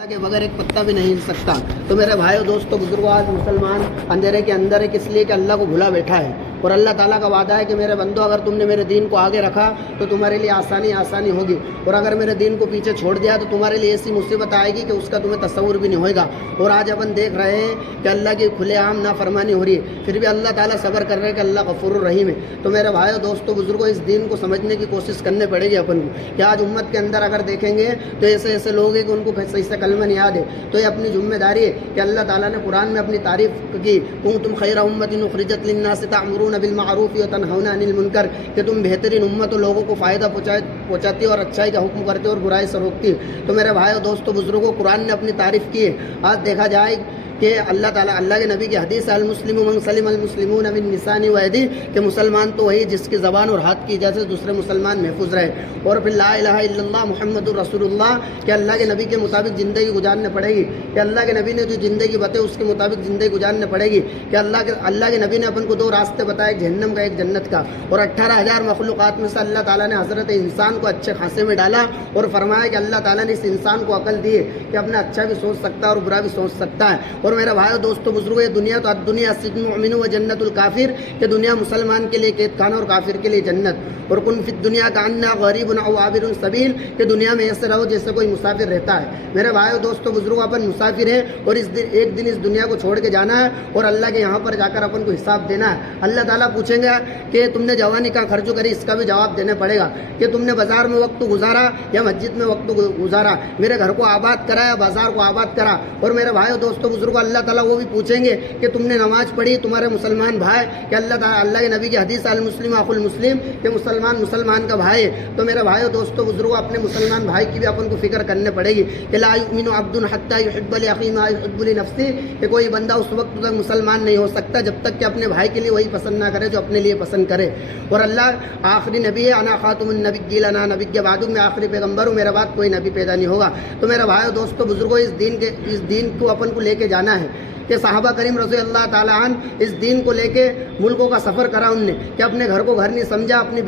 के बगैर एक पत्ता भी नहीं हिल सकता। तो मेरे भाइयों दोस्तों बुजुर्गों, आज मुसलमान अंधेरे के अंदर है किस लिए कि अल्लाह को भुला बैठा है। और अल्लाह ताला का वादा है कि मेरे बंदो अगर तुमने मेरे दीन को आगे रखा तो तुम्हारे लिए आसानी होगी, और अगर मेरे दीन को पीछे छोड़ दिया तो तुम्हारे लिए ऐसी मुसीबत आएगी कि उसका तुम्हें तस्वुर भी नहीं होगा। और आज अपन देख रहे हैं कि अल्लाह की खुलेआम नाफरमानी हो रही है, फिर भी अल्लाह ताला सब्र कर रहे हैं कि अल्लाह गफूरुर रहीम है। तो मेरे भाइयों दोस्तों बुजुर्गों, इस दीन को समझने की कोशिश करनी पड़ेगी अपन को कि आज उम्मत के अंदर अगर देखेंगे तो ऐसे ऐसे लोग हैं कि उनको सही से कलमा नहीं याद है। तो ये अपनी जिम्मेदारी है कि अल्लाह ताला ने कुरान में अपनी तारीफ की, कुंतुम खैरा उम्मतिन उखरिजत लिन्नास तअमुरून बिल मारूफ व तनहौना अनिल मुनकर, कि तुम बेहतरीन उम्मत हो, लोगों को फ़ायदा पहुँचाती और अच्छाई का हुक्म करते और बुराई से रोकती। तो मेरे भाइयों दोस्तों बुजुर्गों, कुरान ने अपनी तारीफ की है। आज देखा जाए कि अल्लाह ताला, अल्लाह के नबी की हदीस है, अल मुस्लिमु मन सलिम अल मुस्लिमून मिन लिसानी व यदी, कि मुसलमान तो वही जिसकी ज़बान और हाथ की इजाज़त से दूसरे मुसलमान महफूज रहे। और फिर ला इलाहा इल्लल्लाह मुहम्मदुर रसूलुल्लाह, कि अल्लाह के नबी के मुताबिक ज़िंदगी गुजारने पड़ेगी, कि अल्लाह के नबी ने जो ज़िंदगी बताई उसके मुताबिक ज़िंदगी गुजारने पड़ेगी, कि अल्लाह के नबी ने अपन को दो रास्ते बताए, एक जहन्नम का एक जन्नत का। और 18,000 मखलूक़ात में से अल्लाह ताला ने हज़रत इंसान को अच्छे खासे में डाला और फरमाया कि अल्लाह ताला ने इस इंसान को अकल दी है कि अपना अच्छा भी सोच सकता है और बुरा भी सोच सकता है। और मेरे भाइयों दोस्तों बुजुर्गों, ये दुनिया तो दुनिया सिज्नुल मुमिन व जन्नतुल काफिर, कि दुनिया मुसलमान के लिए कैद खाना और काफिर के लिए जन्नत। और कुन फिद दुनिया का अन्ना गरीबुन औ आबिरुन सबील, कि दुनिया में ऐसे रहो जैसे कोई मुसाफिर रहता है। मेरे भाइयों दोस्तों बुजुर्गों, अपन मुसाफिर हैं और एक दिन इस दुनिया को छोड़ के जाना है और अल्लाह के यहाँ पर जाकर अपन को हिसाब देना है। अल्लाह ताला पूछेंगे कि तुमने जवानी का खर्च करी, इसका भी जवाब देना पड़ेगा कि तुमने बाजार में वक्त गुजारा या मस्जिद में वक्त गुजारा, मेरे घर को आबाद करा या बाजार को आबाद करा। और मेरे भाइयों दोस्तों बुजुर्गों, अल्लाह ताला वो भी पूछेंगे कि तुमने नमाज पढ़ी, तुम्हारे मुसलमान भाई, कि अल्लाह के नबी की हदीस अल मुस्लिम अखुल मुस्लिम, कि मुसलमान का भाई है। तो मेरे भाइयों दोस्तों बुजुर्गों, अपने मुसलमान भाई की भी अपन को फिक्र करनी पड़ेगी कि ला युमिनु अब्दुन हत्ता युहिब्बु लि अखीहि मा युहिब्बु लि नफ्सी, कि कोई बंदा उस वक्त तक मुसलमान नहीं हो सकता जब तक कि अपने भाई के लिए वही पसंद ना करे जो अपने लिए पसंद करे। और अल्लाह आखिरी नबी है, अना खातुमुन नबिय्यीन अना नबिय्य बादु, मैं आखिरी पैगंबर हूँ, मेरे बाद कोई नबी पैदा नहीं होगा। तो मेरे भाइयों दोस्तों बुजुर्गों, इस दीन को अपन को लेके जाना है कि साहबा करीम रज़ी अल्लाह ताला अन्हु इस दीन को लेके मुल्कों का सफ़र करा उनने, कि अपने घर को घर नहीं समझा, अपनी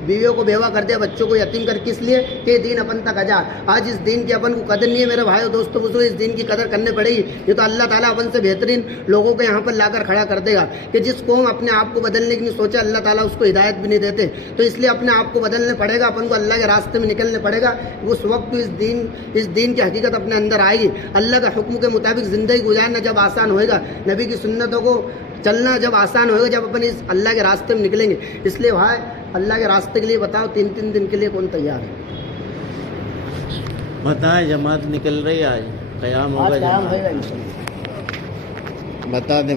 बीवियों को बेवा कर दिया, बच्चों को यतीम कर, किस लिए कि दीन अपन तक आजा। आज इस दीन की अपन को कदर नहीं है। मेरे भाइयों दोस्तों बुजुर्ग, इस दीन की कदर करनी पड़ेगी। ये तो अल्लाह ताला अपन से बेहतरीन लोगों को यहाँ पर लाकर खड़ा कर देगा कि जिस कौम अपने आप को बदलने की नहीं सोचा, अल्लाह ताला उसको हिदायत भी नहीं देते। तो इसलिए अपने आप को बदलने पड़ेगा, अपन को अल्लाह के रास्ते में निकलने पड़ेगा। उस वक्त इस दीन की हकीकत अपने अंदर आएगी। अल्लाह के हुक्म के मुताबिक ज़िंदगी गुजारना जब आसान होएगा, नबी की सुन्नतों को चलना जब आसान होगा, जब अपन इस अल्लाह के रास्ते में निकलेंगे। इसलिए भाई, अल्लाह के रास्ते के लिए बताओ 3-3 दिन के लिए कौन तैयार है? बताएं, जमात निकल रही है, आज क़याम होगा, आज क़याम होगा इंशाअल्लाह। बता दें।